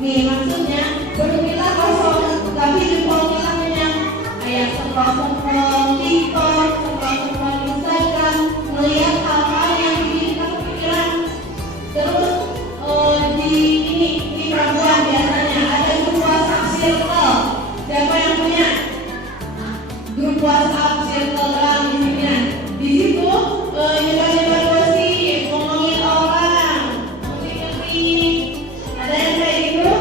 Nih maksudnya perut kita kosong, tapi jempol kita kenyang. Kayak scroll TikTok, scroll Instagram, melihat hal-hal yang bikin kita kepikiran. Terus di perempuan biasanya ada grup WhatsApp circle. Siapa yang punya grup WhatsApp circle dalam isinya? Di situ nyebar-nyebar gosip, ngomongin orang, ngetik-ngetik. Ada yang kayak gitu?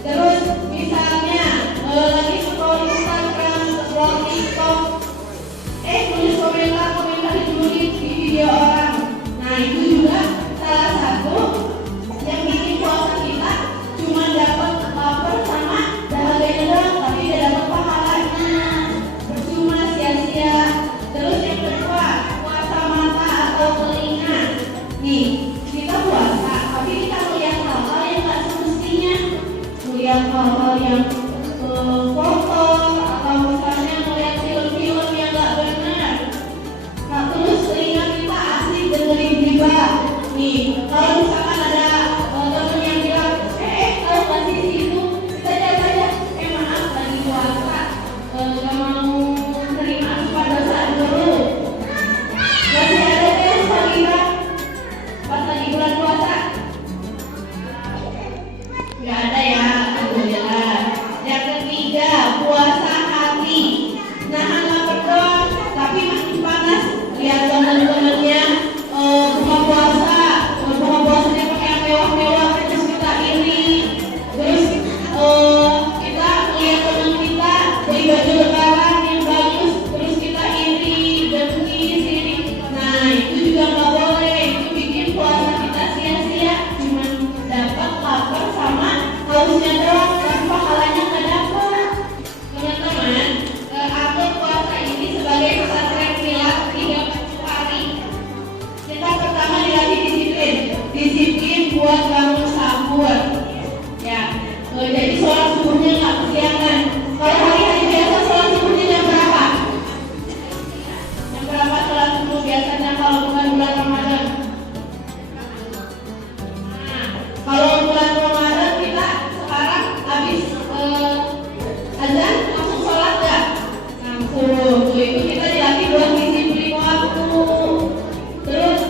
Terus misalnya lagi scroll Instagram, scroll TikTok, nulis komentar dijulukin di video orang. Nah itu juga salah satu yang bikin puasa kita cuma dapat lapar sama dahaganya doang, tapi tidak dapat pahalanya, percuma, sia-sia. Terus yang kedua, puasa mata atau telinga. Nih kita puasa, tapi kita melihat hal-hal yang nggak semestinya, melihat hal-hal yang kotor atau misalnya melihat film-film yang nggak benar. Nah terus telinga kita asik dengerin gibah. Nih kalau misalkan ada temen yang bilang kalau masih di situ kita jawab aja maaf lagi puasa, nggak mau terima asupan dosa dulu. Masih ada yang suka gibah pas lagi bulan puasa? Nggak ada ya, alhamdulillah. Yang ketiga, puasa hati. Nahan lapar doang, tapi makin panas. Lihat teman-temannya buka puasanya pakai yang mewah-mewah, terus kita iri. Terus kita lihat teman kita beli baju lebaran yang bagus, terus kita iri, dengki, sini. Nah itu juga nggak boleh. Itu bikin puasa kita sia-sia, cuma dapat lapar sama hausnya doang, tapi pahalanya nggak dapat. Teman-teman, atur puasa ini sebagai pesantren kilat 30 hari. Kita pertama dilatih disiplin buat bangun sahur. Ya, jadi sholat subuhnya nggak kesiangan. Kalau hari-hari biasa sholat subuhnya jam berapa? Jam berapa sholat subuh biasanya kalau bukan bulan Ramadan? Nah, kalau bulan Ramadan kita sekarang habis azan langsung sholat nggak? Langsung. Itu kita dilatih buat disiplin waktu. Terus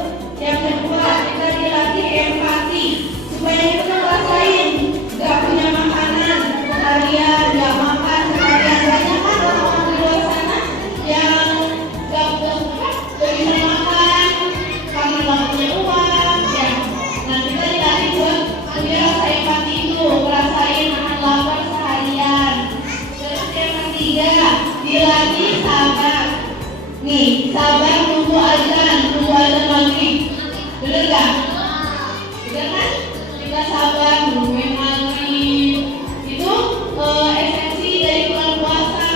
yang kedua kita dilatih empati supaya kita ngerasain nggak punya makanan seharian, nggak makan seharian. Banyak kan orang-orang di luar sana yang nggak bisa makan karena nggak punya uang ya. Nah kita dilatih buat punya rasa empati itu, ngerasain makan lapar seharian. Terus yang ketiga dilatih sabar. Nih sabar tunggu azan maghrib. Bener gak? Bener kan? Kita sabar nungguin maghrib. Itu esensi dari bulan puasa.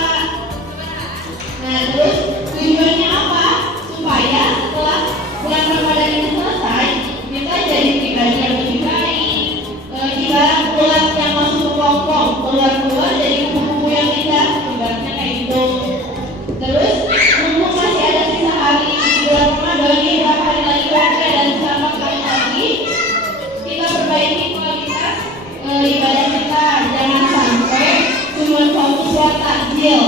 Nah terus tujuannya apa? Supaya setelah bulan Ramadan ini selesai, kita jadi pribadi yang lebih baik. Ibarat ulat yang masuk ke pongpong, keluar dari kupu-kupu yang indah. Ibaratnya kayak gitu. Terus mumpung masih ada sisa hari di bulan Ramadan ini, berapa hari lagi dan selama kali lagi kita perbaiki kualitas ibadah kita. Jangan sampai cuma fokus buat takjil,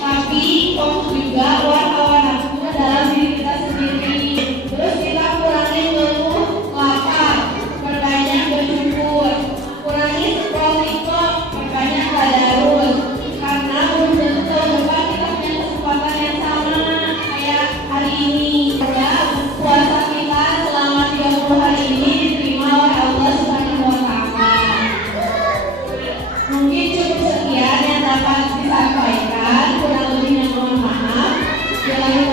tapi fokus juga buat hawa nafsu dalam diri kita sendiri. Terus kita kurangi ngeluh lapar, perbanyak bersyukur, kurangi scroll TikTok, perbanyak tadarus. Karena belum tentu tahun depan kita punya kesempatan yang sama kayak hari ini. Puasa kita selama 30 hari ini diterima oleh Allah Subhanahu wa Ta'ala. Mungkin cukup sekian yang dapat disampaikan, kurang lebihnya mohon maaf. Jangan lupa